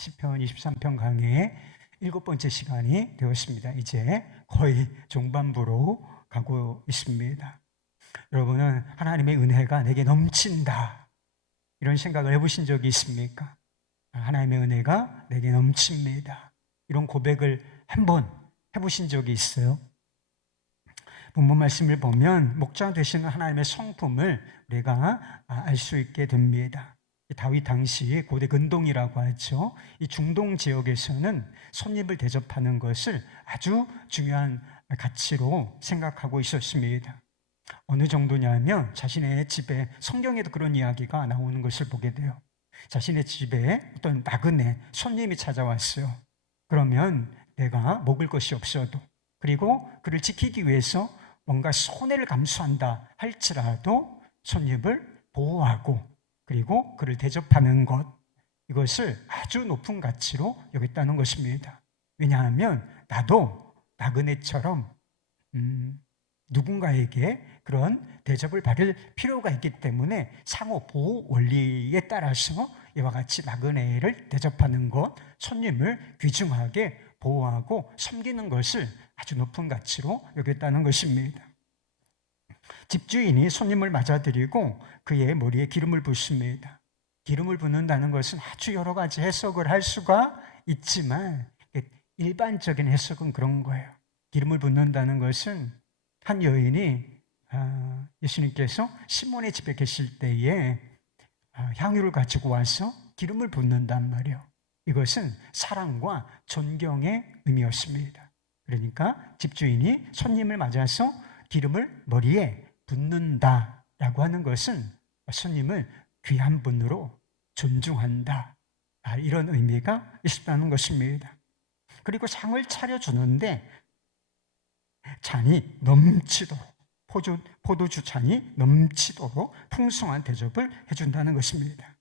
시편 23편 강의의 7번째 시간이 되었습니다. 이제 거의 중반부로 가고 있습니다. 여러분은 하나님의 은혜가 내게 넘친다, 이런 생각을 해보신 적이 있습니까? 하나님의 은혜가 내게 넘칩니다, 이런 고백을 한번 해보신 적이 있어요? 본문 말씀을 보면 목자 되시는 하나님의 성품을 우리가 알 수 있게 됩니다. 다윗 당시 고대 근동이라고 하죠. 이 중동 지역에서는 손님을 대접하는 것을 아주 중요한 가치로 생각하고 있었습니다. 어느 정도냐면 자신의 집에, 성경에도 그런 이야기가 나오는 것을 보게 돼요. 자신의 집에 어떤 나그네 손님이 찾아왔어요. 그러면 내가 먹을 것이 없어도, 그리고 그를 지키기 위해서 뭔가 손해를 감수한다 할지라도 손님을 보호하고 그리고 그를 대접하는 것, 이것을 아주 높은 가치로 여겼다는 것입니다. 왜냐하면 나도 나그네처럼 누군가에게 그런 대접을 받을 필요가 있기 때문에 상호 보호 원리에 따라서 이와 같이 나그네를 대접하는 것, 손님을 귀중하게 보호하고 섬기는 것을 아주 높은 가치로 여겼다는 것입니다. 집주인이 손님을 맞아들이고 그의 머리에 기름을 붓습니다. 기름을 붓는다는 것은 아주 여러 가지 해석을 할 수가 있지만 일반적인 해석은 그런 거예요. 기름을 붓는다는 것은 한 여인이 예수님께서 시몬의 집에 계실 때에 향유를 가지고 와서 기름을 붓는단 말이에요. 이것은 사랑과 존경의 의미였습니다. 그러니까 집주인이 손님을 맞아서 기름을 머리에 붓는다라고 하는 것은 손님을 귀한 분으로 존중한다, 이런 의미가 있었다는 것입니다. 그리고 상을 차려주는데 잔이 넘치도록, 포도주 잔이 넘치도록 풍성한 대접을 해준다는 것입니다.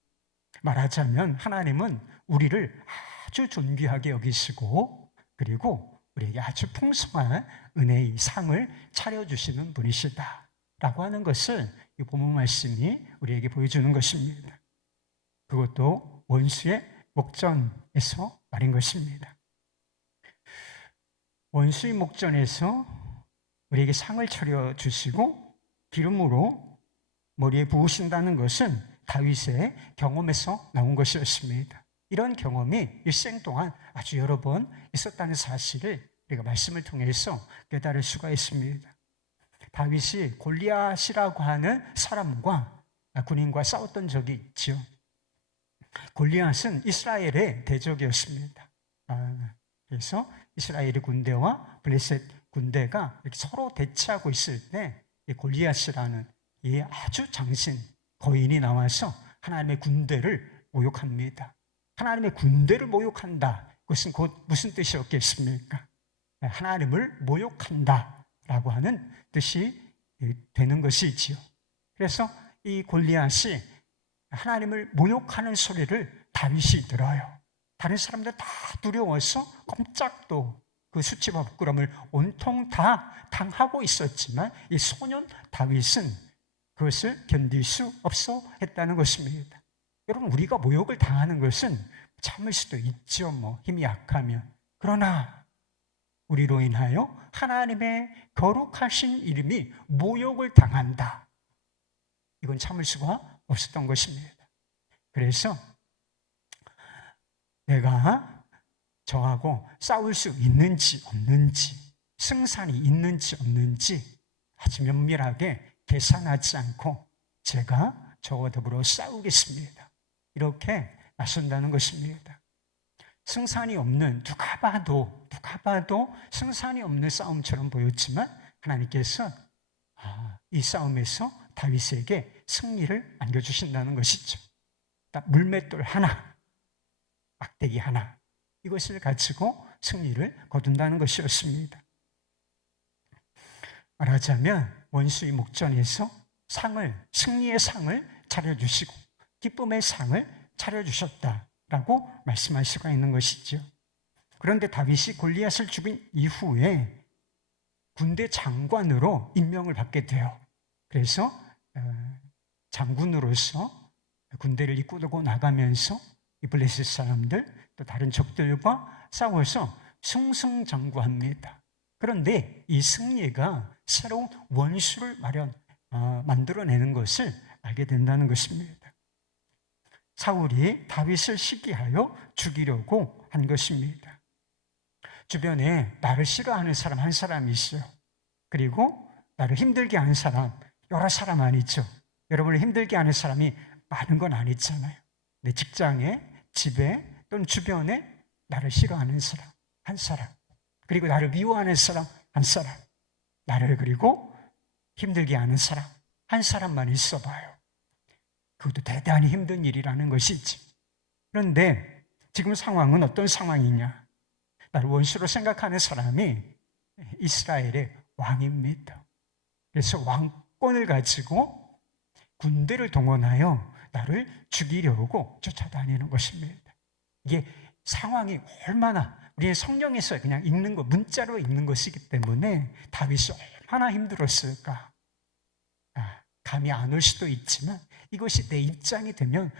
말하자면 하나님은 우리를 아주 존귀하게 여기시고 그리고 우리에게 아주 풍성한 은혜의 상을 차려주시는 분이시다 라고 하는 것을 이 본문 말씀이 우리에게 보여주는 것입니다. 그것도 원수의 목전에서 말인 것입니다. 원수의 목전에서 우리에게 상을 차려주시고 기름으로 머리에 부으신다는 것은 다윗의 경험에서 나온 것이었습니다. 이런 경험이 일생 동안 아주 여러 번 있었다는 사실을 우리가 말씀을 통해서 깨달을 수가 있습니다. 다윗이 골리앗이라고 하는 사람과 군인과 싸웠던 적이 있죠. 골리앗은 이스라엘의 대적이었습니다. 그래서 이스라엘의 군대와 블레셋 군대가 이렇게 서로 대치하고 있을 때 골리앗이라는 이 아주 장신 거인이 나와서 하나님의 군대를 모욕합니다. 하나님의 군대를 모욕한다, 그것은 곧 무슨 뜻이었겠습니까? 하나님을 모욕한다라고 하는 뜻이 되는 것이지요. 그래서 이 골리앗이 하나님을 모욕하는 소리를 다윗이 들어요. 다른 사람들 다 두려워서 꼼짝도, 그 수치와 부끄러움을 온통 다 당하고 있었지만 이 소년 다윗은 그것을 견딜 수 없어 했다는 것입니다. 여러분, 우리가 모욕을 당하는 것은 참을 수도 있죠, 힘이 약하면. 그러나 우리로 인하여 하나님의 거룩하신 이름이 모욕을 당한다, 이건 참을 수가 없었던 것입니다. 그래서 내가 저하고 싸울 수 있는지 없는지, 승산이 있는지 없는지 아주 면밀하게 계산하지 않고 제가 저와 더불어 싸우겠습니다, 이렇게 나선다는 것입니다. 승산이 없는, 누가 봐도 승산이 없는 싸움처럼 보였지만 하나님께서 이 싸움에서 다윗에게 승리를 안겨주신다는 것이죠. 물맷돌 하나, 막대기 하나, 이것을 가지고 승리를 거둔다는 것이었습니다. 말하자면 원수의 목전에서 승리의 상을 차려주시고 기쁨의 상을 차려주셨다라고 말씀할 수가 있는 것이죠. 그런데 다윗이 골리앗을 죽인 이후에 군대 장관으로 임명을 받게 돼요. 그래서 장군으로서 군대를 이끌고 나가면서 이 블레셋 사람들, 또 다른 적들과 싸워서 승승장구합니다. 그런데 이 승리가 새로운 원수를 만들어내는 것을 알게 된다는 것입니다. 사울이 다윗을 시기하여 죽이려고 한 것입니다. 주변에 나를 싫어하는 사람 한 사람이 있어요. 그리고 나를 힘들게 하는 사람 여러 사람 아니죠. 여러분을 힘들게 하는 사람이 많은 건 아니잖아요. 내 직장에, 집에 또는 주변에 나를 싫어하는 사람 한 사람, 그리고 나를 미워하는 사람 한 사람, 나를 그리고 힘들게 하는 사람 한 사람만 있어봐요. 그것도 대단히 힘든 일이라는 것이지. 그런데 지금 상황은 어떤 상황이냐? 나를 원수로 생각하는 사람이 이스라엘의 왕입니다. 그래서 왕권을 가지고 군대를 동원하여 나를 죽이려고 쫓아다니는 것입니다. 이게 상황이 얼마나, 우리의 성경에서 그냥 읽는 거, 문자로 읽는 것이기 때문에 다윗이 얼마나 힘들었을까. 감이 안 올 수도 있지만 이것이 내 입장이 되면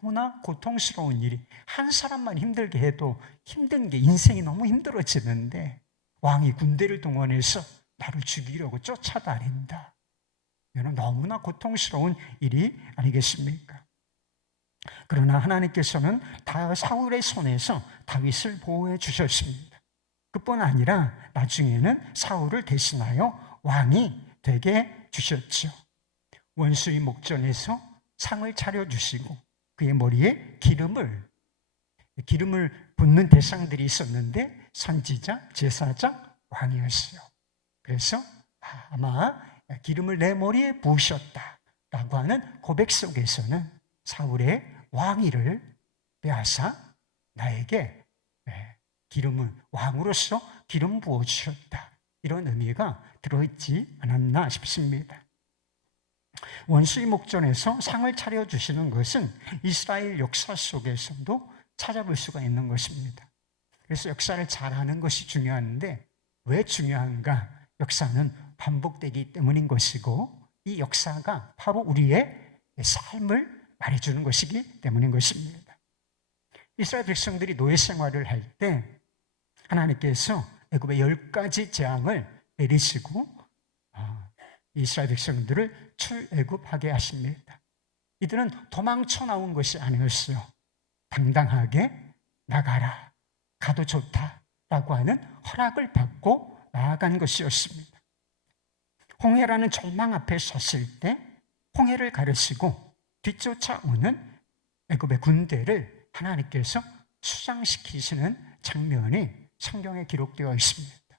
너무나 고통스러운 일이, 한 사람만 힘들게 해도 힘든 게 인생이 너무 힘들어지는데 왕이 군대를 동원해서 나를 죽이려고 쫓아다닌다. 이건 너무나 고통스러운 일이 아니겠습니까? 그러나 하나님께서는 사울의 손에서 다윗을 보호해 주셨습니다. 그뿐 아니라 나중에는 사울을 대신하여 왕이 되게 주셨죠. 원수의 목전에서 상을 차려주시고 그의 머리에 기름을 붓는 대상들이 있었는데 선지자, 제사장, 왕이었어요. 그래서 아마 기름을 내 머리에 부으셨다라고 하는 고백 속에서는 사울의 왕위를 빼앗아 나에게 기름을, 왕으로서 기름 부어주셨다, 이런 의미가 들어있지 않았나 싶습니다. 원수의 목전에서 상을 차려주시는 것은 이스라엘 역사 속에서도 찾아볼 수가 있는 것입니다. 그래서 역사를 잘 아는 것이 중요한데 왜 중요한가? 역사는 반복되기 때문인 것이고 이 역사가 바로 우리의 삶을 말해주는 것이기 때문인 것입니다. 이스라엘 백성들이 노예 생활을 할 때 하나님께서 애굽의 10가지 재앙을 내리시고 이스라엘 백성들을 출애굽하게 하십니다. 이들은 도망쳐 나온 것이 아니었어요. 당당하게 나가라, 가도 좋다라고 하는 허락을 받고 나아간 것이었습니다. 홍해라는 절망 앞에 섰을 때 홍해를 가르시고 뒤쫓아오는 애굽의 군대를 하나님께서 수장시키시는 장면이 성경에 기록되어 있습니다.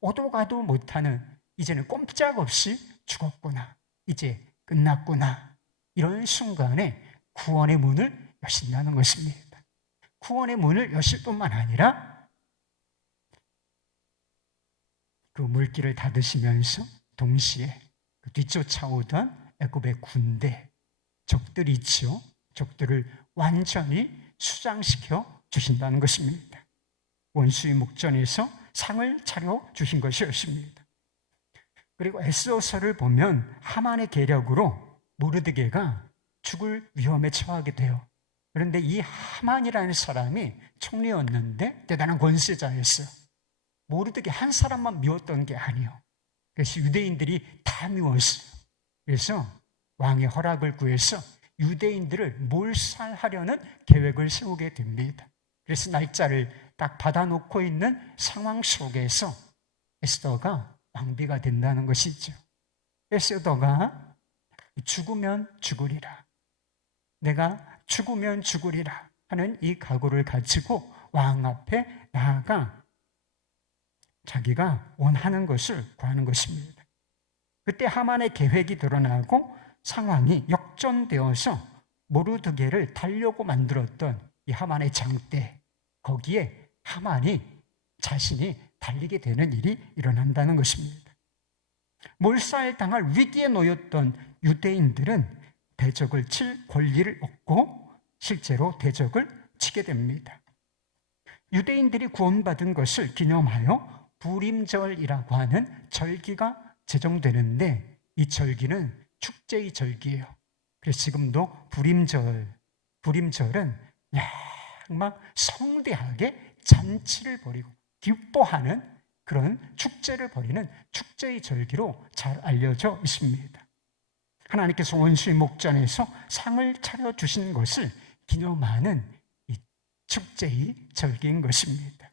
오도 가도 못하는, 이제는 꼼짝없이 죽었구나, 이제 끝났구나, 이런 순간에 구원의 문을 여신다는 것입니다. 구원의 문을 여실 뿐만 아니라 그 물길을 닫으시면서 동시에 그 뒤쫓아오던 애굽의 군대, 적들이 있죠. 적들을 완전히 수장시켜 주신다는 것입니다. 원수의 목전에서 상을 차려 주신 것이었습니다. 그리고 에스더서를 보면 하만의 계략으로 모르드게가 죽을 위험에 처하게 돼요. 그런데 이 하만이라는 사람이 총리였는데 대단한 권세자였어요. 모르드게 한 사람만 미웠던 게 아니에요. 그래서 유대인들이 다 미웠어요. 그래서 왕의 허락을 구해서 유대인들을 몰살하려는 계획을 세우게 됩니다. 그래서 날짜를 딱 받아놓고 있는 상황 속에서 에스더가 왕비가 된다는 것이죠. 에스더가 죽으면 죽으리라, 내가 죽으면 죽으리라 하는 이 각오를 가지고 왕 앞에 나아가 자기가 원하는 것을 구하는 것입니다. 그때 하만의 계획이 드러나고 상황이 역전되어서 모르드게를 달려고 만들었던 이 하만의 장대, 거기에 하만이 자신이 달리게 되는 일이 일어난다는 것입니다. 몰살당할 위기에 놓였던 유대인들은 대적을 칠 권리를 얻고 실제로 대적을 치게 됩니다. 유대인들이 구원받은 것을 기념하여 부림절이라고 하는 절기가 제정되는데 이 절기는 축제의 절기예요. 그래서 지금도 부림절은 정말 성대하게 잔치를 벌이고 기뻐하는 그런 축제를 벌이는 축제의 절기로 잘 알려져 있습니다. 하나님께서 원수의 목전에서 상을 차려주신 것을 기념하는 이 축제의 절기인 것입니다.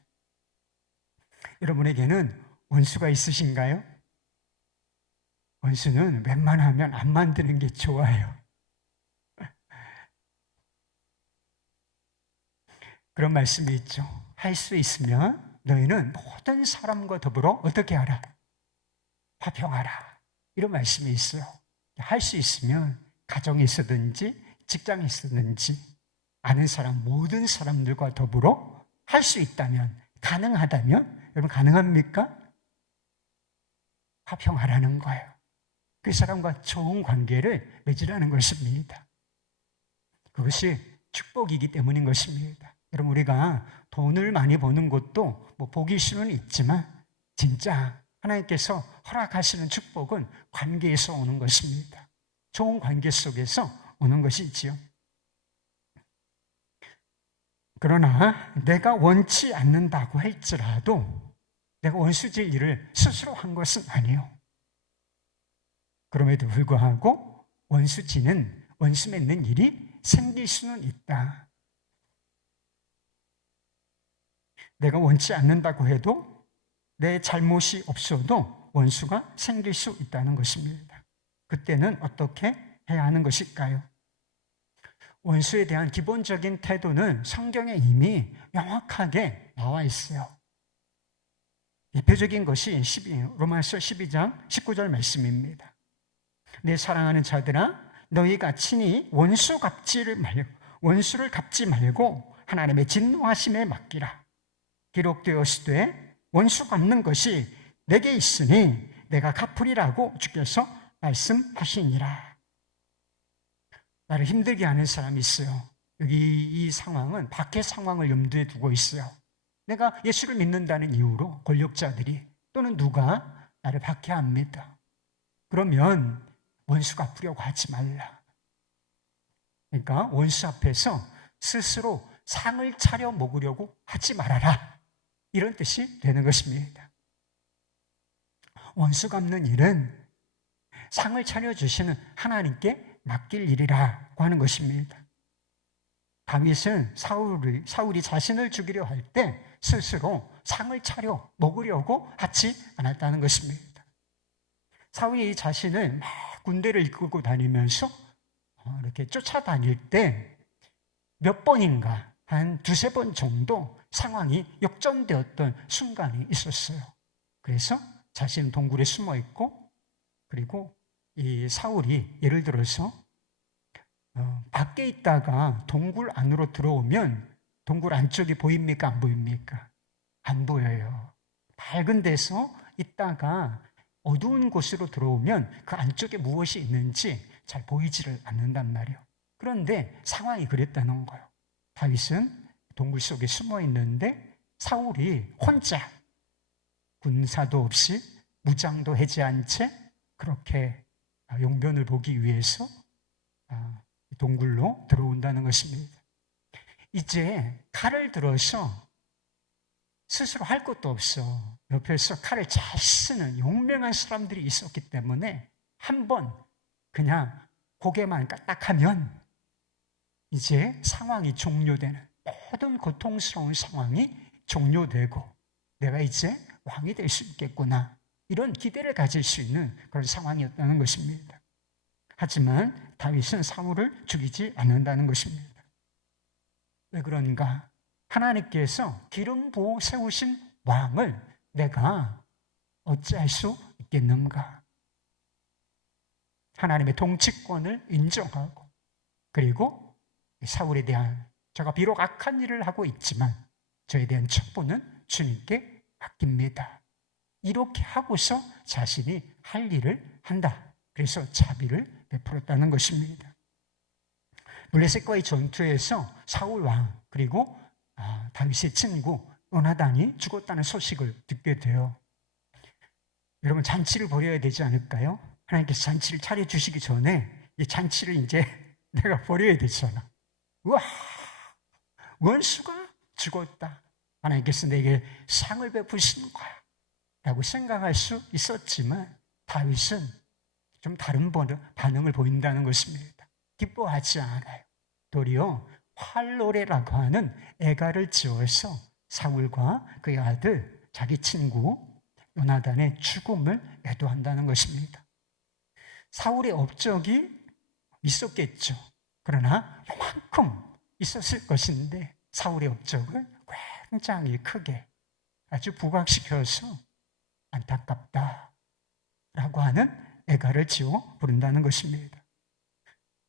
여러분에게는 원수가 있으신가요? 원수는 웬만하면 안 만드는 게 좋아요. 그런 말씀이 있죠. 할 수 있으면 너희는 모든 사람과 더불어 어떻게 하라? 화평하라. 이런 말씀이 있어요. 할 수 있으면 가정에 있었든지 직장에 있었든지 아는 사람 모든 사람들과 더불어 할 수 있다면, 가능하다면, 여러분 가능합니까? 화평하라는 거예요. 그 사람과 좋은 관계를 맺으라는 것입니다. 그것이 축복이기 때문인 것입니다. 여러분, 우리가 돈을 많이 버는 것도 뭐 복일 수는 있지만 진짜 하나님께서 허락하시는 축복은 관계에서 오는 것입니다. 좋은 관계 속에서 오는 것이지요. 그러나 내가 원치 않는다고 할지라도 내가 원수질 일을 스스로 한 것은 아니에요. 그럼에도 불구하고 원수 맺는 일이 생길 수는 있다. 내가 원치 않는다고 해도 내 잘못이 없어도 원수가 생길 수 있다는 것입니다. 그때는 어떻게 해야 하는 것일까요? 원수에 대한 기본적인 태도는 성경에 이미 명확하게 나와 있어요. 대표적인 것이 로마서 12장 19절 말씀입니다. 내 사랑하는 자들아, 너희가 친히 원수를 갚지 말고 하나님의 진노하심에 맡기라. 기록되었으되 원수 갚는 것이 내게 있으니 내가 갚으리라고 주께서 말씀하시니라. 나를 힘들게 하는 사람이 있어요. 여기 이 상황은 밖의 상황을 염두에 두고 있어요. 내가 예수를 믿는다는 이유로 권력자들이 또는 누가 나를 박해합니다. 그러면 원수 갚으려고 하지 말라. 그러니까 원수 앞에서 스스로 상을 차려 먹으려고 하지 말아라. 이런 뜻이 되는 것입니다. 원수 갚는 일은 상을 차려주시는 하나님께 맡길 일이라고 하는 것입니다. 다윗은 사울이 자신을 죽이려 할 때 스스로 상을 차려 먹으려고 하지 않았다는 것입니다. 사울이 자신을 막 군대를 이끌고 다니면서 이렇게 쫓아다닐 때 몇 번인가 한 두세 번 정도 상황이 역전되었던 순간이 있었어요. 그래서 자신은 동굴에 숨어 있고, 그리고 이 사울이 예를 들어서 밖에 있다가 동굴 안으로 들어오면 동굴 안쪽이 보입니까? 안 보입니까? 안 보여요. 밝은 데서 있다가 어두운 곳으로 들어오면 그 안쪽에 무엇이 있는지 잘 보이지를 않는단 말이에요. 그런데 상황이 그랬다는 거예요. 다윗은 동굴 속에 숨어 있는데 사울이 혼자 군사도 없이 무장도 해제한 채 그렇게 용변을 보기 위해서 동굴로 들어온다는 것입니다. 이제 칼을 들어서 스스로 할 것도 없어. 옆에서 칼을 잘 쓰는 용맹한 사람들이 있었기 때문에 한번 그냥 고개만 까딱하면 이제 상황이 종료되는, 모든 고통스러운 상황이 종료되고 내가 이제 왕이 될 수 있겠구나, 이런 기대를 가질 수 있는 그런 상황이었다는 것입니다. 하지만 다윗은 사울을 죽이지 않는다는 것입니다. 왜 그런가? 하나님께서 기름 부어 세우신 왕을 내가 어찌할 수 있겠는가? 하나님의 통치권을 인정하고, 그리고 사울에 대한, 제가 비록 악한 일을 하고 있지만 저에 대한 첩보는 주님께 맡깁니다. 이렇게 하고서 자신이 할 일을 한다. 그래서 자비를 베풀었다는 것입니다. 블레셋과의 전투에서 사울 왕 그리고 다윗의 친구 요나단이 죽었다는 소식을 듣게 돼요. 여러분, 잔치를 벌여야 되지 않을까요? 하나님께서 잔치를 차려주시기 전에 이 잔치를 이제 내가 벌여야 되잖아. 우와, 원수가 죽었다. 하나님께서 내게 상을 베푸시는 거야 라고 생각할 수 있었지만 다윗은 좀 다른 반응을 보인다는 것입니다. 기뻐하지 않아요. 도리어 활노래라고 하는 애가를 지어서 사울과 그의 아들, 자기 친구 요나단의 죽음을 애도한다는 것입니다. 사울의 업적이 있었겠죠. 그러나 요만큼 있었을 것인데 사울의 업적을 굉장히 크게 아주 부각시켜서 안타깝다 라고 하는 애가를 지어 부른다는 것입니다.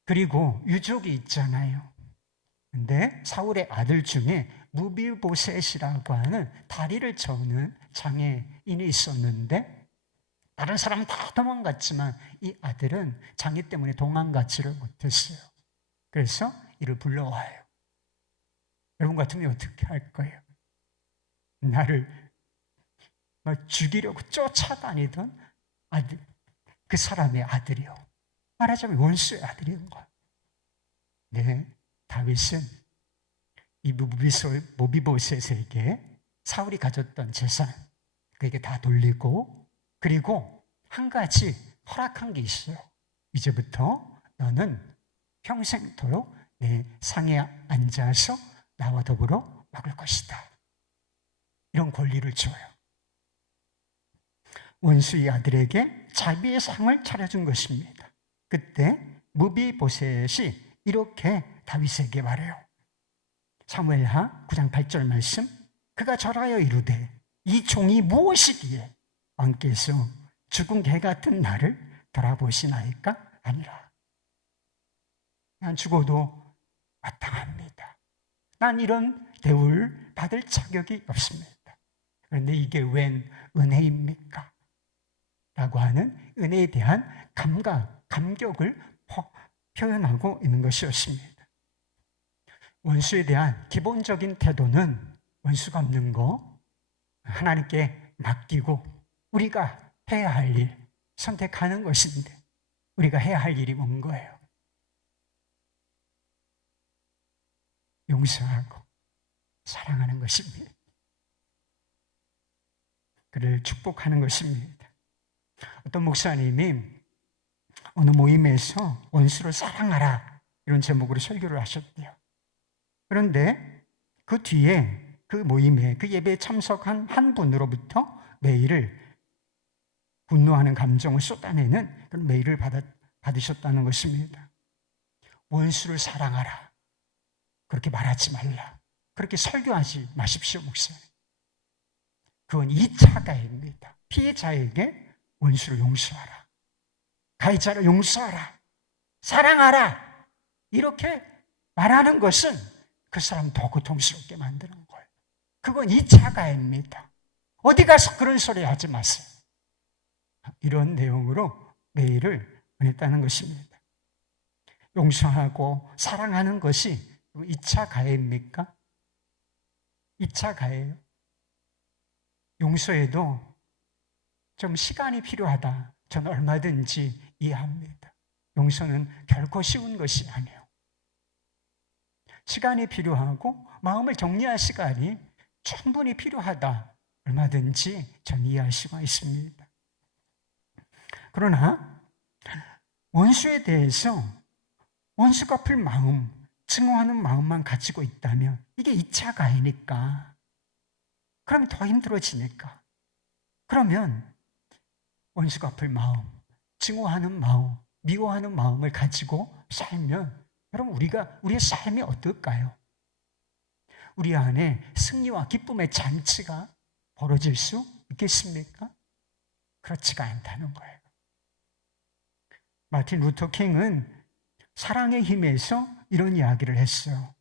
그리고 유족이 있잖아요. 근데 사울의 아들 중에 무비보셋이라고 하는 다리를 저는 장애인이 있었는데 다른 사람은 다 도망갔지만 이 아들은 장애 때문에 도망가지를 못했어요. 그래서 이를 불러와요. 여러분 같으면 어떻게 할 거예요? 나를 죽이려고 쫓아다니던 아들, 그 사람의 아들이요. 말하자면 원수의 아들인 거예요. 네, 다윗은 이 무비보셋에게 사울이 가졌던 재산 그에게 다 돌리고 그리고 한 가지 허락한 게 있어요. 이제부터 너는 평생토록 내 상에 앉아서 나와 더불어 먹을 것이다. 이런 권리를 줘요. 원수의 아들에게 자비의 상을 차려준 것입니다. 그때 무비보셋이 이렇게 다윗에게 말해요. 사무엘하 9장 8절 말씀, 그가 절하여 이르되 이 종이 무엇이기에 왕께서 죽은 개 같은 나를 돌아보시나이까? 아니라 난 죽어도 마땅합니다. 난 이런 대우를 받을 자격이 없습니다. 그런데 이게 웬 은혜입니까? 라고 하는 은혜에 대한 감격을 표현하고 있는 것이었습니다. 원수에 대한 기본적인 태도는 원수가 없는 거 하나님께 맡기고 우리가 해야 할 일 선택하는 것인데 우리가 해야 할 일이 뭔 거예요? 용서하고 사랑하는 것입니다. 그를 축복하는 것입니다. 어떤 목사님이 어느 모임에서 원수를 사랑하라 이런 제목으로 설교를 하셨대요. 그런데 그 뒤에 그 모임에 그 예배에 참석한 한 분으로부터 메일을 분노하는 감정을 쏟아내는 그런 메일을 받으셨다는 것입니다. 원수를 사랑하라. 그렇게 말하지 말라. 그렇게 설교하지 마십시오, 목사님. 그건 2차 가해입니다. 피해자에게 원수를 용서하라. 가해자를 용서하라. 사랑하라. 이렇게 말하는 것은 그 사람 더 고통스럽게 만드는 거예요. 그건 2차 가해입니다. 어디 가서 그런 소리 하지 마세요. 이런 내용으로 메일을 보냈다는 것입니다. 용서하고 사랑하는 것이 2차 가해입니까? 2차 가해예요. 용서에도 좀 시간이 필요하다. 저는 얼마든지 이해합니다. 용서는 결코 쉬운 것이 아니에요. 시간이 필요하고 마음을 정리할 시간이 충분히 필요하다. 얼마든지 전 이해할 수가 있습니다. 그러나 원수에 대해서 원수 갚을 마음, 증오하는 마음만 가지고 있다면 이게 2차 가해니까 그럼 더 힘들어지니까 그러면 원수 갚을 마음, 증오하는 마음, 미워하는 마음을 가지고 살면 여러분 우리의 삶이 어떨까요? 우리 안에 승리와 기쁨의 잔치가 벌어질 수 있겠습니까? 그렇지가 않다는 거예요. 마틴 루터 킹은 사랑의 힘에서 이런 이야기를 했어요.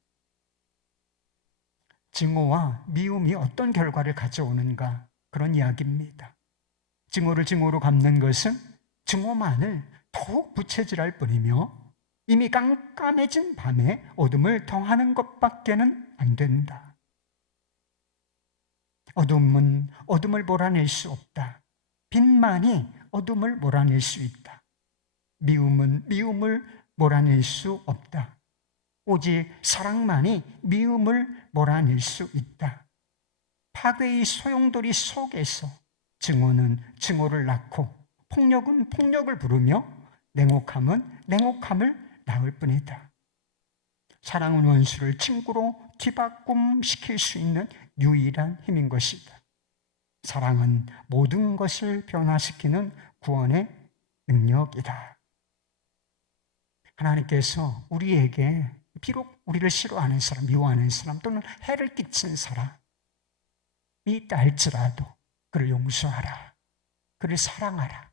증오와 미움이 어떤 결과를 가져오는가 그런 이야기입니다. 증오를 증오로 갚는 것은 증오만을 더욱 부채질할 뿐이며 이미 깜깜해진 밤에 어둠을 더하는 것밖에는 안 된다. 어둠은 어둠을 몰아낼 수 없다. 빛만이 어둠을 몰아낼 수 있다. 미움은 미움을 몰아낼 수 없다. 오직 사랑만이 미움을 몰아낼 수 있다. 파괴의 소용돌이 속에서 증오는 증오를 낳고 폭력은 폭력을 부르며 냉혹함은 냉혹함을 낳을 뿐이다. 사랑은 원수를 친구로 뒤바꿈시킬 수 있는 유일한 힘인 것이다. 사랑은 모든 것을 변화시키는 구원의 능력이다. 하나님께서 우리에게 비록 우리를 싫어하는 사람, 미워하는 사람 또는 해를 끼친 사람이 있다 할지라도 그를 용서하라. 그를 사랑하라.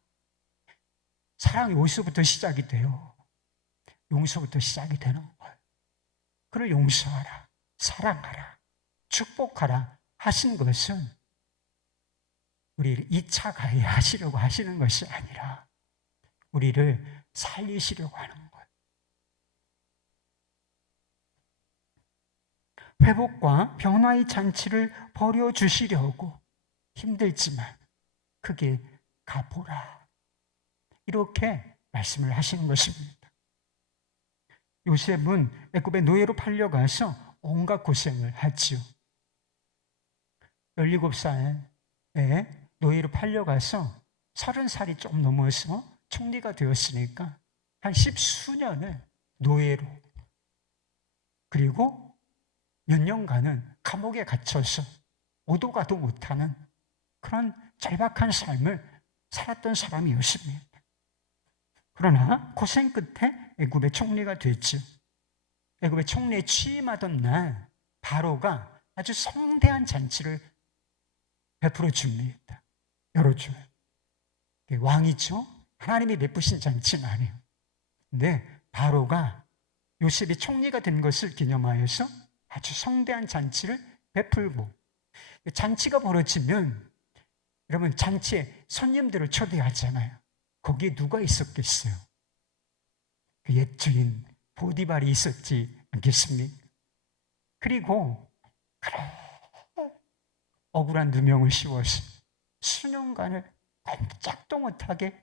사랑이 어디서부터 시작이 돼요? 용서부터 시작이 되는 거예요. 그를 용서하라. 사랑하라. 축복하라 하신 것은 우리를 2차 가해 하시려고 하시는 것이 아니라 우리를 살리시려고 하는 거예요. 회복과 변화의 잔치를 벌여주시려고 힘들지만 크게 갚으라. 이렇게 말씀을 하시는 것입니다. 요셉은 애굽의 노예로 팔려가서 온갖 고생을 하지요. 17살에 노예로 팔려가서 30살이 좀 넘어서 총리가 되었으니까 한 10수년을 노예로, 그리고 몇 년간은 감옥에 갇혀서 오도 가도 못하는 그런 절박한 삶을 살았던 사람이었습니다. 그러나 고생 끝에 애굽의 총리가 됐죠. 애굽의 총리에 취임하던 날 바로가 아주 성대한 잔치를 베풀어 줍니다. 열어줘요. 왕이죠. 하나님이 베푸신 잔치는 아니에요. 근데 바로가 요셉이 총리가 된 것을 기념하여서 아주 성대한 잔치를 베풀고, 잔치가 벌어지면 여러분 잔치에 손님들을 초대하잖아요. 거기에 누가 있었겠어요? 그 옛 주인 보디발이 있었지 않겠습니까? 그리고 억울한 누명을 씌워서 수년간을 꼼짝도 못하게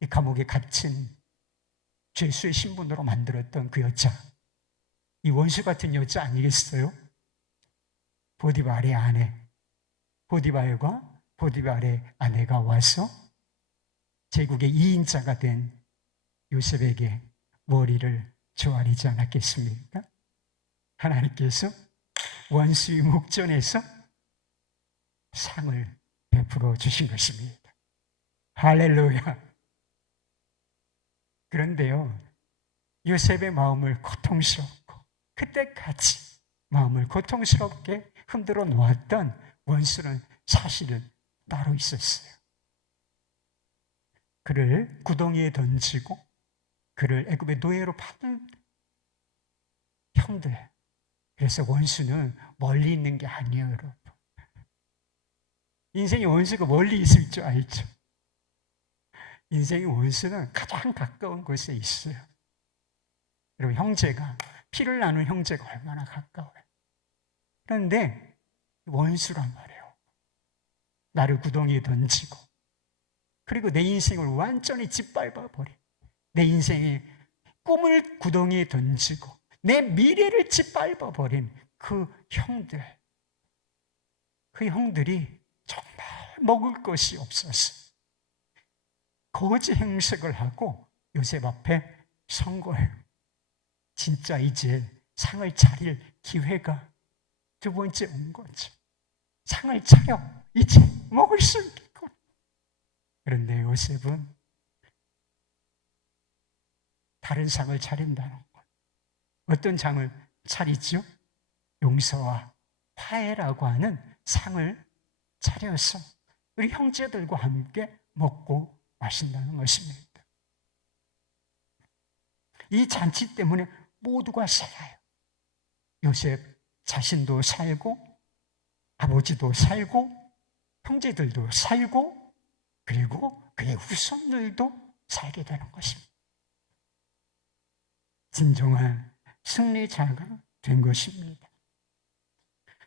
이 감옥에 갇힌 죄수의 신분으로 만들었던 그 여자, 이 원수 같은 여자 아니겠어요? 보디발의 아내, 보디발과 보디발의 아내가 와서 제국의 2인자가 된 요셉에게 머리를 조아리지 않았겠습니까? 하나님께서 원수의 목전에서 상을 베풀어 주신 것입니다. 할렐루야. 그런데요, 요셉의 마음을 고통스럽고 그때까지 마음을 고통스럽게 흔들어 놓았던 원수는 사실은 따로 있었어요. 그를 구덩이에 던지고 그를 애굽의 노예로 파는 형들. 그래서 원수는 멀리 있는 게 아니에요, 여러분. 인생의 원수가 멀리 있을 줄 알죠? 인생의 원수는 가장 가까운 곳에 있어요. 여러분, 형제가, 피를 나눈 형제가 얼마나 가까워요. 그런데 원수란 말이에요. 나를 구덩이에 던지고, 그리고 내 인생을 완전히 짓밟아버린, 내 인생의 꿈을 구덩이에 던지고 내 미래를 짓밟아버린 그 형들, 그 형들이 정말 먹을 것이 없어서 거지 행색을 하고 요셉 앞에 선 거예요. 진짜 이제 상을 차릴 기회가 두 번째 온 거죠. 상을 차려, 이제 먹을 수 있겠군. 그런데 요셉은 다른 상을 차린다는 거예요. 어떤 상을 차리죠? 용서와 화해라고 하는 상을 차려서 우리 형제들과 함께 먹고 마신다는 것입니다. 이 잔치 때문에 모두가 살아요. 요셉 자신도 살고, 아버지도 살고, 형제들도 살고, 그리고 그의 후손들도 살게 되는 것입니다. 진정한 승리자가 된 것입니다.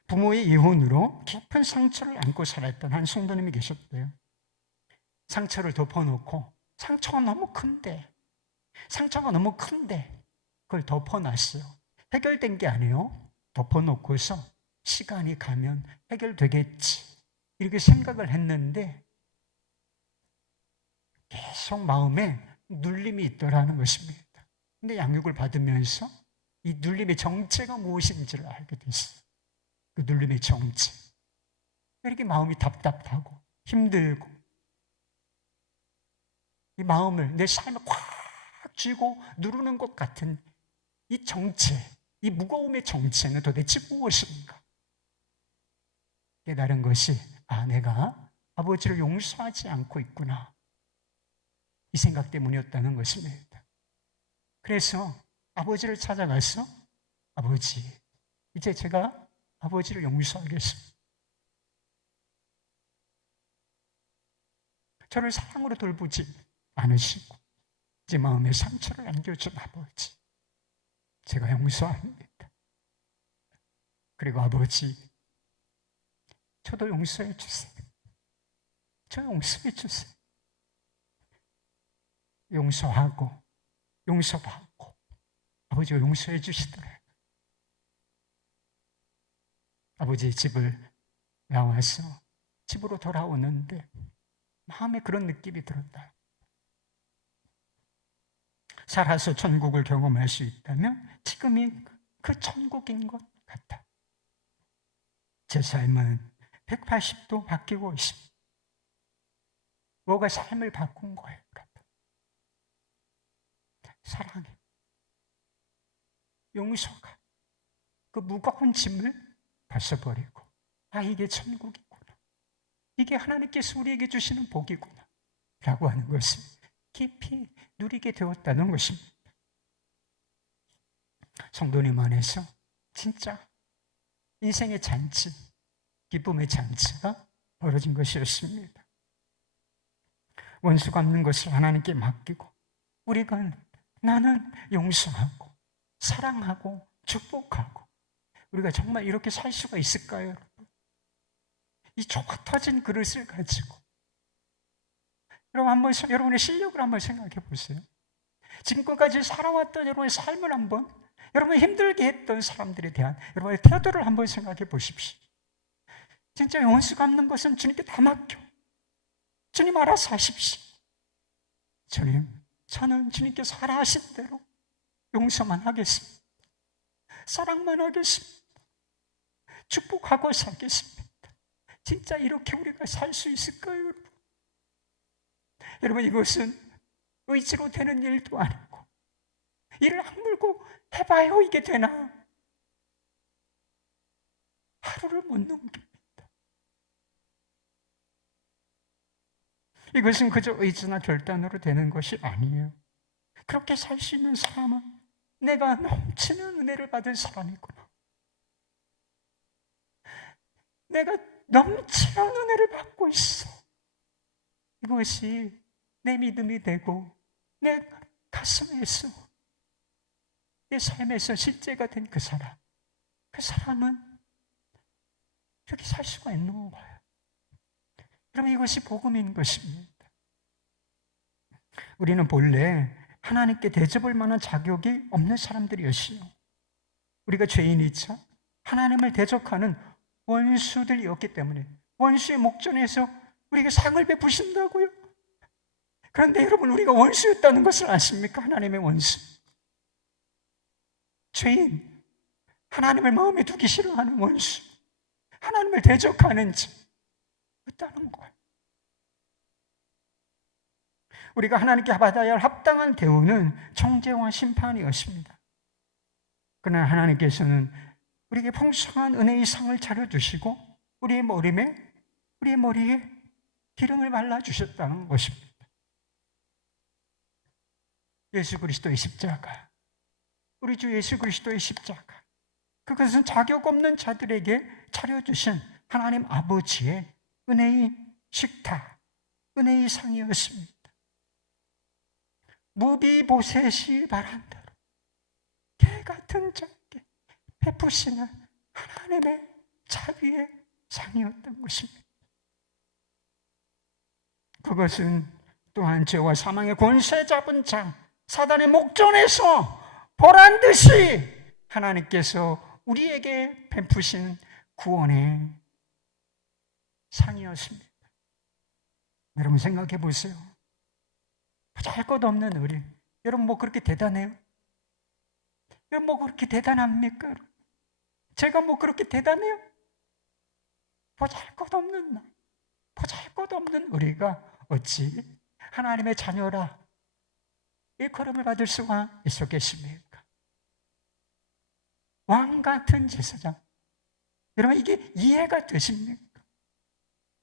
부모의 이혼으로 깊은 상처를 안고 살았던 한 성도님이 계셨대요. 상처를 덮어놓고 상처가 너무 큰데 그걸 덮어놨어요. 해결된 게 아니에요. 덮어놓고서 시간이 가면 해결되겠지 이렇게 생각을 했는데 계속 마음에 눌림이 있더라는 것입니다. 근데 양육을 받으면서 이 눌림의 정체가 무엇인지를 알게 됐어요. 그 눌림의 정체. 이렇게 마음이 답답하고 힘들고 이 마음을 내 삶을 꽉 쥐고 누르는 것 같은 이 정체, 이 무거움의 정체는 도대체 무엇인가? 깨달은 것이 내가 아버지를 용서하지 않고 있구나. 이 생각 때문이었다는 것입니다. 그래서 아버지를 찾아가서 아버지, 이제 제가 아버지를 용서하겠습니다. 저를 사랑으로 돌보지 않으시고 제 마음에 상처를 안겨준 아버지, 제가 용서합니다. 그리고 아버지, 저도 용서해 주세요. 저 용서해 주세요. 용서하고 용서받고 아버지가 용서해 주시더래요. 아버지 집을 나와서 집으로 돌아오는데 마음에 그런 느낌이 들었다. 살아서 천국을 경험할 수 있다면 지금이 그 천국인 것 같다. 제 삶은 180도 바뀌고 있습니다. 뭐가 삶을 바꾼 거예요? 사랑이, 용서가 그 무거운 짐을 벗어버리고 이게 천국이구나, 이게 하나님께서 우리에게 주시는 복이구나 라고 하는 것을 깊이 누리게 되었다는 것입니다. 성도님 안에서 진짜 인생의 잔치, 기쁨의 잔치가 벌어진 것이었습니다. 원수 갚는 것을 하나님께 맡기고 우리가 나는 용서하고 사랑하고 축복하고 우리가 정말 이렇게 살 수가 있을까요, 여러분? 이 좁아 터진 그릇을 가지고 여러분 한번 여러분의 실력을 한번 생각해 보세요. 지금까지 살아왔던 여러분의 삶을 한번, 여러분 힘들게 했던 사람들에 대한 여러분의 태도를 한번 생각해 보십시오. 진짜 원수 갚는 것은 주님께 다 맡겨. 주님 알아서 하십시오. 주님, 저는 주님께서 하라 하신 대로 용서만 하겠습니다. 사랑만 하겠습니다. 축복하고 살겠습니다. 진짜 이렇게 우리가 살 수 있을까요, 여러분? 여러분, 이것은 의지로 되는 일도 아니고 이를 악물고 해봐요 이게 되나? 하루를 못 넘깁니다. 이것은 그저 의지나 결단으로 되는 것이 아니에요. 그렇게 살 수 있는 사람은 내가 넘치는 은혜를 받은 사람이구나. 내가 넘치는 은혜를 받고 있어. 이것이 내 믿음이 되고 내 가슴에서, 내 삶에서 실제가 된 그 사람은 이렇게 살 수가 있는 거예요. 그럼 이것이 복음인 것입니다. 우리는 본래 하나님께 대접할 만한 자격이 없는 사람들이었어요. 우리가 죄인이자 하나님을 대적하는 원수들이었기 때문에 원수의 목전에서 우리에게 상을 베푸신다고요? 그런데 여러분, 우리가 원수였다는 것을 아십니까? 하나님의 원수. 죄인, 하나님을 마음에 두기 싫어하는 원수, 하나님을 대적하는 자 있다는 거예요. 우리가 하나님께 받아야 할 합당한 대우는 정죄와 심판이었습니다. 그러나 하나님께서는 우리에게 풍성한 은혜의 상을 차려주시고 우리의 머리에 기름을 발라주셨다는 것입니다. 예수 그리스도의 십자가, 우리 주 예수 그리스도의 십자가, 그것은 자격 없는 자들에게 차려주신 하나님 아버지의 은혜의 식탁, 은혜의 상이었습니다. 무비보셋이 바란 대로 개같은 자에게 베푸시는 하나님의 자비의 상이었던 것입니다. 그것은 또한 죄와 사망의 권세 잡은 자, 사단의 목전에서 보란 듯이 하나님께서 우리에게 베푸신 구원의 상이었습니다. 여러분 생각해 보세요. 잘 것 없는 우리, 여러분 뭐 그렇게 대단해요? 여러분 뭐 그렇게 대단합니까? 제가 뭐 그렇게 대단해요? 보잘것없는 나, 보잘것없는 우리가 어찌 하나님의 자녀라 일컬음을 받을 수가 있었겠습니까? 왕 같은 제사장, 여러분 이게 이해가 되십니까?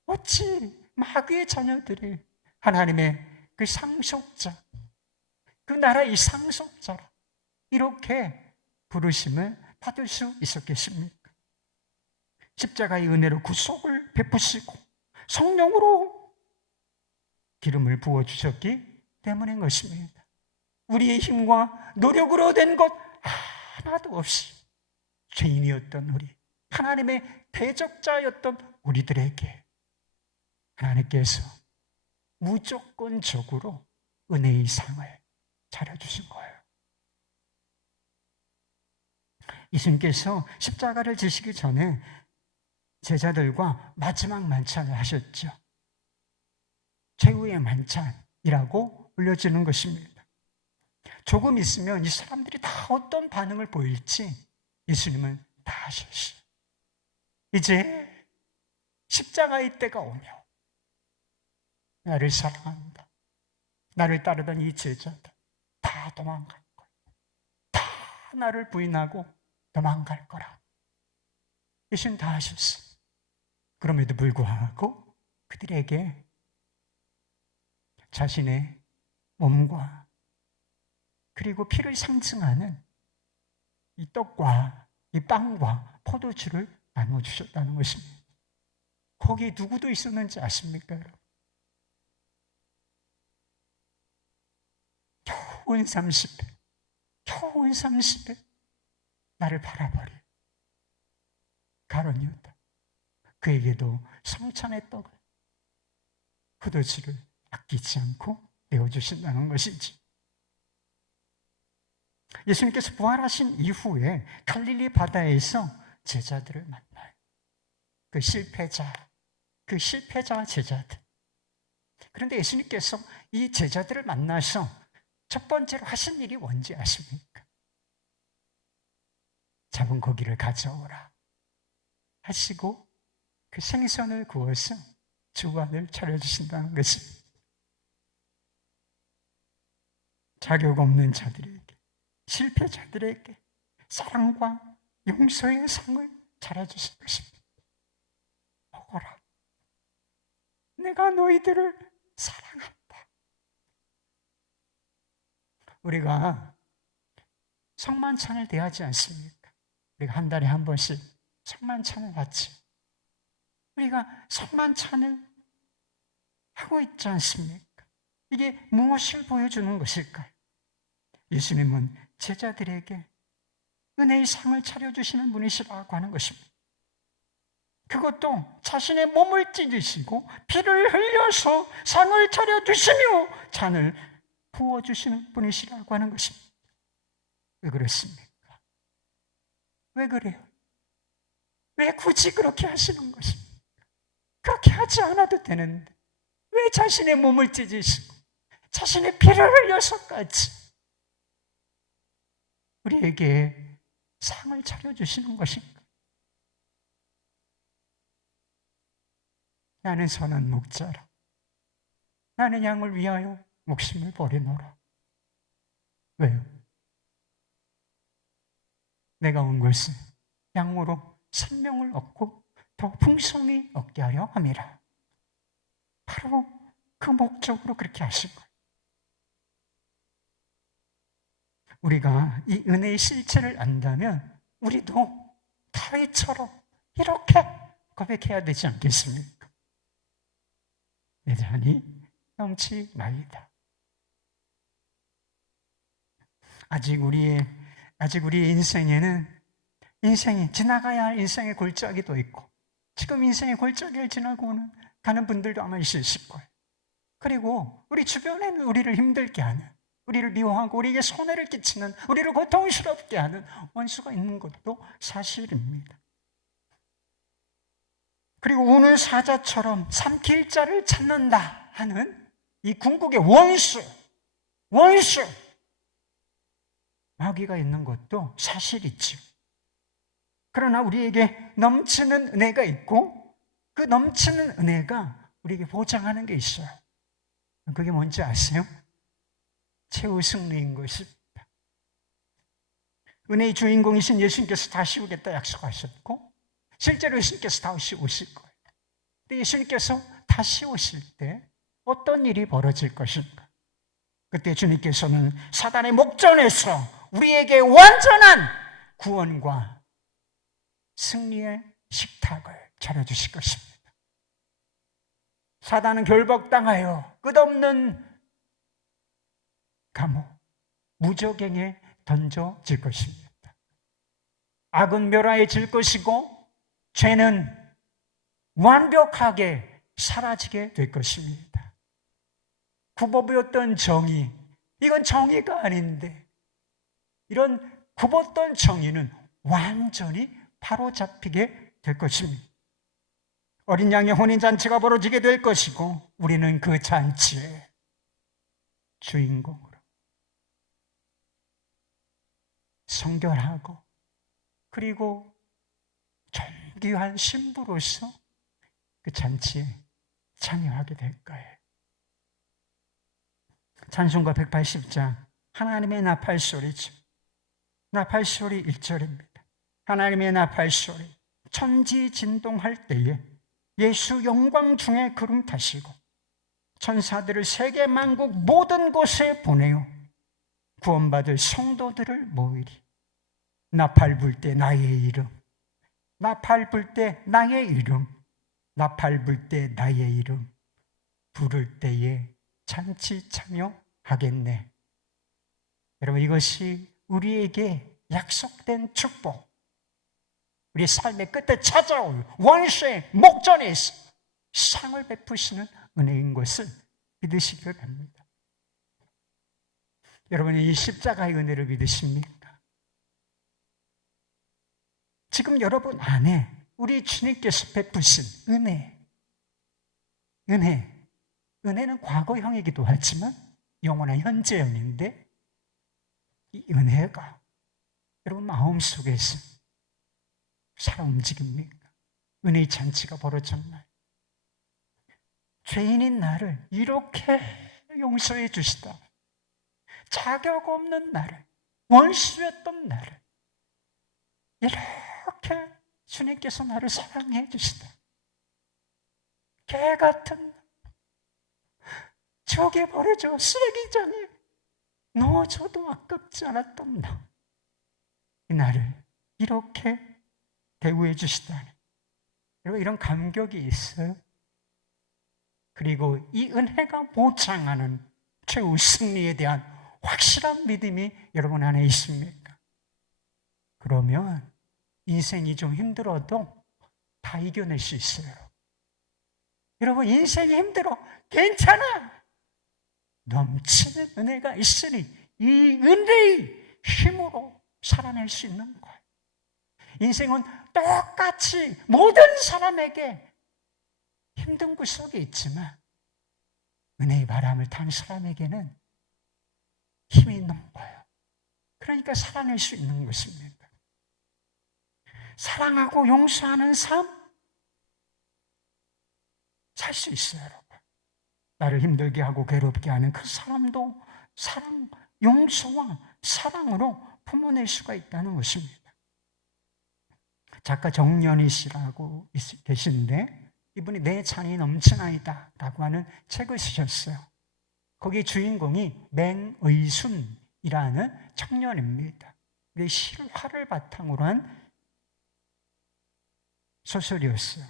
어찌 마귀의 자녀들이 하나님의 그 상속자, 그 나라의 상속자라 이렇게 부르심을 받을 수 있었겠습니까? 십자가의 은혜로 구속을 베푸시고 성령으로 기름을 부어주셨기 때문인 것입니다. 우리의 힘과 노력으로 된 것 하나도 없이 죄인이었던 우리, 하나님의 대적자였던 우리들에게 하나님께서 무조건적으로 은혜의 상을 차려주신 거예요. 예수님께서 십자가를 지시기 전에 제자들과 마지막 만찬을 하셨죠. 최후의 만찬이라고 불려지는 것입니다. 조금 있으면 이 사람들이 다 어떤 반응을 보일지 예수님은 다 아셨어요. 이제 십자가의 때가 오며 나를 사랑한다, 나를 따르던 이 제자들 다 도망갈 거야. 다 나를 부인하고 도망갈 거라. 예수님 다 아셨어. 그럼에도 불구하고 그들에게 자신의 몸과 그리고 피를 상징하는 이 떡과 이 빵과 포도주를 나눠주셨다는 것입니다. 거기에 누구도 있었는지 아십니까, 여러분? 겨우 30배, 겨우 30배 나를 바라버린 가룟 유다, 그에게도 성찬의 떡을, 포도주를 아끼지 않고 내어주신다는 것이지. 예수님께서 부활하신 이후에 갈릴리 바다에서 제자들을 만나요. 그 실패자 제자들. 그런데 예수님께서 이 제자들을 만나서 첫 번째로 하신 일이 뭔지 아십니까? 잡은 고기를 가져오라 하시고 그 생선을 구워서 주관을 차려주신다는 것입니다. 자격 없는 자들에게, 실패자들에게 사랑과 용서의 상을 차려주신 것입니다. 먹어라. 내가 너희들을 사랑한다. 우리가 성만찬을 대하지 않습니까? 우리가 한 달에 한 번씩 성만찬을 하지. 우리가 성만찬을 하고 있지 않습니까? 이게 무엇을 보여주는 것일까요? 예수님은 제자들에게 은혜의 상을 차려주시는 분이시라고 하는 것입니다. 그것도 자신의 몸을 찢으시고 피를 흘려서 상을 차려주시며 잔을 부어주시는 분이시라고 하는 것입니다. 왜 그렇습니까? 왜 그래요? 왜 굳이 그렇게 하시는 것입니까? 그렇게 하지 않아도 되는데 왜 자신의 몸을 찢으시고 자신의 피를 흘려서까지 우리에게 상을 차려주시는 것인가? 나는 선한 목자라. 나는 양을 위하여 목숨을 버리노라. 왜요? 내가 온 것은 양으로 생명을 얻고 더 풍성히 얻게 하려 함이라. 바로 그 목적으로 그렇게 하신 거예요. 우리가 이 은혜의 실체를 안다면 우리도 다윗처럼 이렇게 고백해야 되지 않겠습니까? 내 잔이 넘치나이다. 아직 우리의 인생이 지나가야 할 인생의 골짜기도 있고 지금 인생의 골짜기를 지나고 가는 분들도 아마 있으실 거예요. 그리고 우리 주변에는 우리를 힘들게 하는 우리를 미워하고 우리에게 손해를 끼치는, 우리를 고통스럽게 하는 원수가 있는 것도 사실입니다. 그리고 우는 사자처럼 삼킬 자를 찾는다 하는 이 궁극의 원수 마귀가 있는 것도 사실이죠. 그러나 우리에게 넘치는 은혜가 있고 그 넘치는 은혜가 우리에게 보장하는 게 있어요. 그게 뭔지 아세요? 최후 승리인 것입니다. 은혜의 주인공이신 예수님께서 다시 오겠다 약속하셨고 실제로 예수님께서 다시 오실 거예요. 근데 예수님께서 다시 오실 때 어떤 일이 벌어질 것인가? 그때 주님께서는 사단의 목전에서 우리에게 완전한 구원과 승리의 식탁을 차려주실 것입니다. 사단은 결박당하여 끝없는 감옥, 무저갱에 던져질 것입니다. 악은 멸하여질 것이고 죄는 완벽하게 사라지게 될 것입니다. 굽어보였던 정의, 이건 정의가 아닌데 이런 굽었던 정의는 완전히 바로잡히게 될 것입니다. 어린 양의 혼인잔치가 벌어지게 될 것이고 우리는 그 잔치의 주인공으로 성결하고 그리고 존귀한 신부로서 그 잔치에 참여하게 될 거예요. 찬송가 180장 하나님의 나팔소리죠. 나팔소리 1절입니다. 하나님의 나팔소리 천지 진동할 때에 예수 영광 중에 구름 타시고 천사들을 세계 만국 모든 곳에 보내어 구원받을 성도들을 모으리. 나팔 불 때 나의 이름, 나팔 불 때 나의 이름, 나팔 불 때 나의 이름 부를 때에 잔치 참여하겠네. 여러분, 이것이 우리에게 약속된 축복, 우리 삶의 끝에 찾아올 원수의 목전에서 상을 베푸시는 은혜인 것을 믿으시길 바랍니다. 여러분이 이 십자가의 은혜를 믿으십니까? 지금 여러분 안에 우리 주님께서 베푸신 은혜는 과거형이기도 하지만 영원한 현재형인데 이 은혜가 여러분 마음속에서 살아 움직입니까? 은혜의 잔치가 벌어졌나요? 죄인인 나를 이렇게 용서해 주시다. 자격 없는 나를, 원수였던 나를 이렇게 주님께서 나를 사랑해 주시다. 개 같은 저게 버려져 쓰레기장에 넣어줘도 아깝지 않았던 나, 이 나를 이렇게 대우해 주시다니. 여러분, 이런 감격이 있어요. 그리고 이 은혜가 보장하는 최후 승리에 대한 확실한 믿음이 여러분 안에 있습니까? 그러면 인생이 좀 힘들어도 다 이겨낼 수 있어요. 여러분, 인생이 힘들어, 괜찮아. 넘치는 은혜가 있으니 이 은혜의 힘으로 살아낼 수 있는 거예요. 인생은 똑같이 모든 사람에게 힘든 구석이 있지만 은혜의 바람을 탄 사람에게는 힘이 있는 거예요. 그러니까 살아낼 수 있는 것입니다. 사랑하고 용서하는 삶 살 수 있어요, 여러분. 나를 힘들게 하고 괴롭게 하는 그 사람도 사랑, 용서와 사랑으로 품어낼 수가 있다는 것입니다. 작가 정연희 씨라고 계신데 이분이 내 찬이 넘치나이다 라고 하는 책을 쓰셨어요. 거기 주인공이 맹의순이라는 청년입니다. 이게 실화를 바탕으로 한 소설이었어요.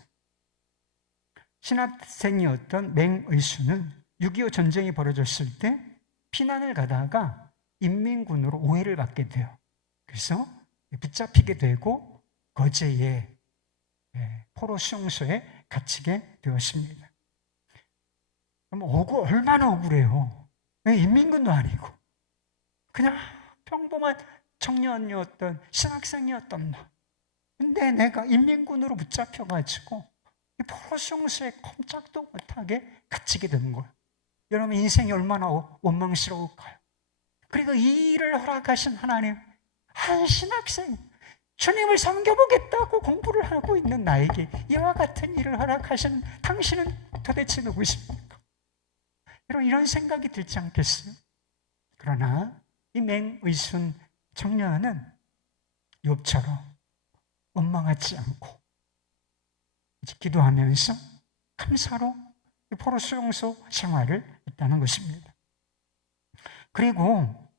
신학생이었던 맹의순은 6.25 전쟁이 벌어졌을 때 피난을 가다가 인민군으로 오해를 받게 돼요. 그래서 붙잡히게 되고 거제의 포로 수용소에 갇히게 되었습니다. 그럼 얼마나 억울해요. 인민군도 아니고 그냥 평범한 청년이었던 신학생이었던 나. 근데 내가 인민군으로 붙잡혀가지고 이 포로수 용소에 꼼짝도 못하게 갇히게 되는 거예요. 여러분 인생이 얼마나 원망스러울까요? 그리고 이 일을 허락하신 하나님, 한 신학생, 주님을 섬겨보겠다고 공부를 하고 있는 나에게 이와 같은 일을 허락하신 당신은 도대체 누구십니까? 여러분 이런 생각이 들지 않겠어요? 그러나 이 맹의순 청년은 욥처럼 원망하지 않고 이제 기도하면서 감사로 포로 수용소 생활을 했다는 것입니다. 그리고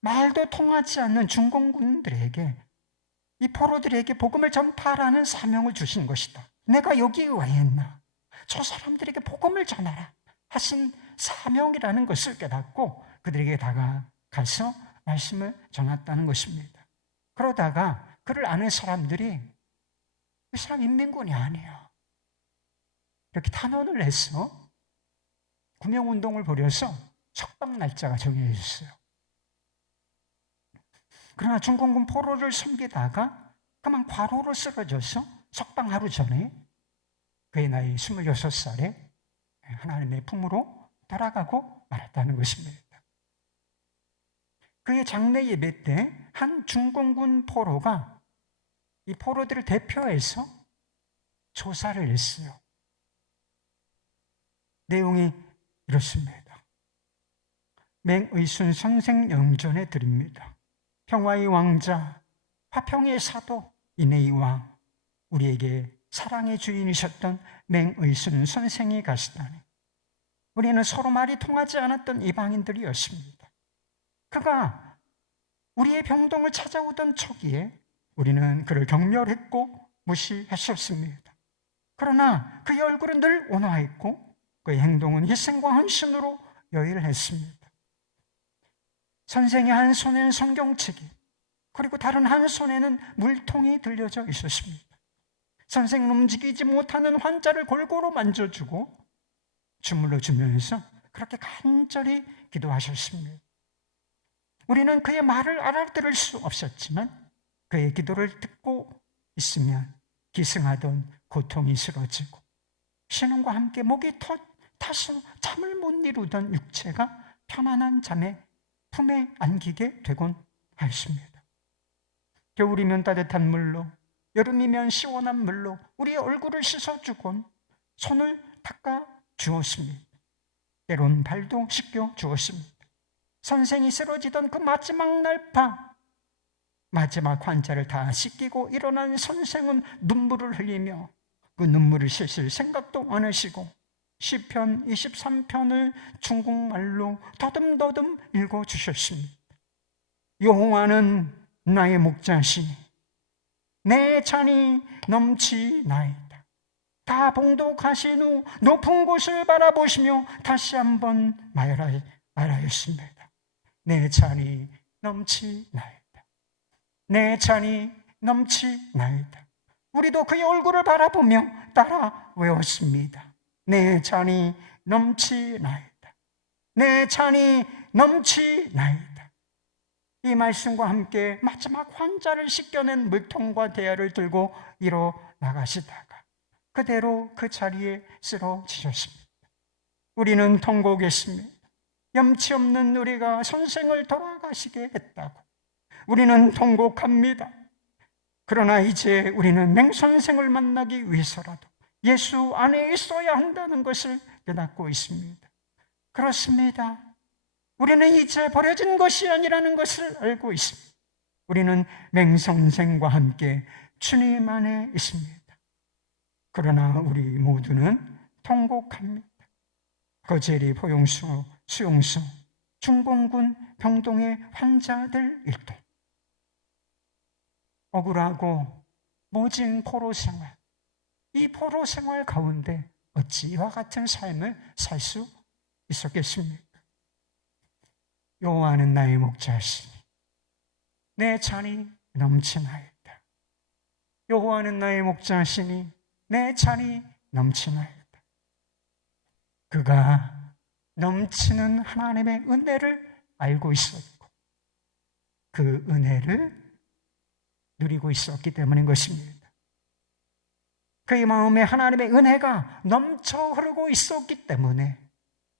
말도 통하지 않는 중공군들에게 이 포로들에게 복음을 전파하라는 사명을 주신 것이다. 내가 여기 왜 했나? 저 사람들에게 복음을 전하라 하신 사명이라는 것을 깨닫고 그들에게 다가가서 말씀을 전했다는 것입니다. 그러다가 그를 아는 사람들이 이 사람 인민군이 아니야 이렇게 탄원을 해서 구명운동을 벌여서 석방 날짜가 정해졌어요. 그러나 중공군 포로를 섬기다가 그만 과로로 쓰러져서 석방 하루 전에 그의 나이 26살에 하나님의 품으로 돌아가고 말았다는 것입니다. 그의 장례 예배 때 한 중공군 포로가 이 포로들을 대표해서 조사를 했어요. 내용이 이렇습니다. 맹의순 선생 영전에 드립니다. 평화의 왕자, 화평의 사도 이내의 왕, 우리에게 사랑의 주인이셨던 맹의순 선생이 가시다니 우리는 서로 말이 통하지 않았던 이방인들이었습니다. 그가 우리의 병동을 찾아오던 초기에 우리는 그를 경멸했고 무시했었습니다. 그러나 그의 얼굴은 늘 온화했고 그의 행동은 희생과 헌신으로 여일했습니다. 선생의 한 손에는 성경책이 그리고 다른 한 손에는 물통이 들려져 있었습니다. 선생은 움직이지 못하는 환자를 골고루 만져주고 주물러 주면서 그렇게 간절히 기도하셨습니다. 우리는 그의 말을 알아들을 수 없었지만 그의 기도를 듣고 있으면 기승하던 고통이 쓰러지고 신음과 함께 목이 타서 잠을 못 이루던 육체가 편안한 잠에 품에 안기게 되곤 하였습니다. 겨울이면 따뜻한 물로, 여름이면 시원한 물로 우리의 얼굴을 씻어주곤 손을 닦아 주었습니다. 때론 발도 씻겨 주었습니다. 선생이 쓰러지던 그 마지막 날 밤, 마지막 환자를 다 씻기고 일어난 선생은 눈물을 흘리며 그 눈물을 씻을 생각도 안 하시고 시편 23편을 중국말로 더듬더듬 읽어주셨습니다. 여호와는 나의 목자시니 내 잔이 넘치나이다. 다 봉독하신 후 높은 곳을 바라보시며 다시 한번 말하였습니다. 내 잔이 넘치나이다. 내 잔이 넘치나이다. 우리도 그의 얼굴을 바라보며 따라 외웠습니다. 내 잔이 넘치나이다. 내 잔이 넘치나이다. 이 말씀과 함께 마지막 환자를 씻겨낸 물통과 대야를 들고 일어나가시다가 그대로 그 자리에 쓰러지셨습니다. 우리는 통곡했습니다. 염치 없는 우리가 선생을 돌아가시게 했다고 우리는 통곡합니다. 그러나 이제 우리는 맹선생을 만나기 위해서라도 예수 안에 있어야 한다는 것을 깨닫고 있습니다. 그렇습니다. 우리는 이제 버려진 것이 아니라는 것을 알고 있습니다. 우리는 맹선생과 함께 주님 안에 있습니다. 그러나 우리 모두는 통곡합니다. 거제리 포용소, 수용소, 중공군 병동의 환자들 일도 억울하고 모진 포로 생활, 이 포로 생활 가운데 어찌 이와 같은 삶을 살 수 있었겠습니까? 여호와는 나의 목자시니 내 잔이 넘치나이다. 여호와는 나의 목자시니 내 잔이 넘치나이다. 그가 넘치는 하나님의 은혜를 알고 있었고 그 은혜를 누리고 있었기 때문인 것입니다. 그의 마음에 하나님의 은혜가 넘쳐 흐르고 있었기 때문에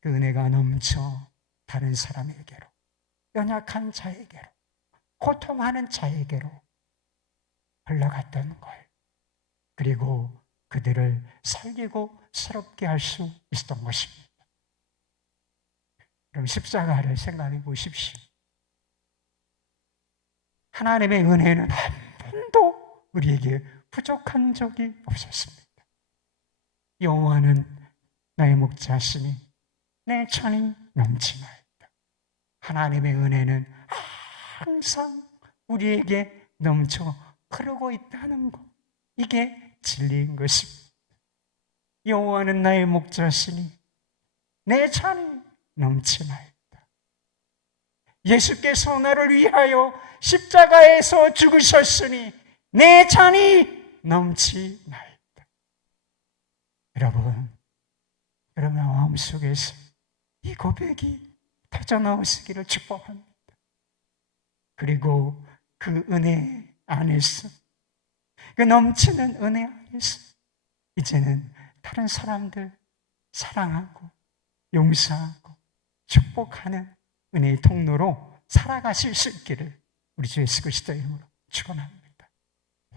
그 은혜가 넘쳐 다른 사람에게로, 연약한 자에게로, 고통하는 자에게로 흘러갔던 거예요. 그리고 그들을 살리고 새롭게 할 수 있었던 것입니다. 그럼 십자가를 생각해 보십시오. 하나님의 은혜는 한 번도 우리에게 부족한 적이 없었습니다. 여호와는 나의 목자시니 내 찬이 넘치나이다. 하나님의 은혜는 항상 우리에게 넘쳐 흐르고 있다는 것, 이게 진리인 것입니다. 여호와는 나의 목자시니 내 찬이 넘치나이다. 예수께서 나를 위하여 십자가에서 죽으셨으니 내 잔이 넘치나이다. 여러분 마음속에서 이 고백이 터져나오시기를 축복합니다. 그리고 그 은혜 안에서, 그 넘치는 은혜 안에서 이제는 다른 사람들 사랑하고 용서하고 축복하는 은혜의 통로로 살아가실 수 있기를 우리 주 예수 그리스도의 이름으로 축원합니다.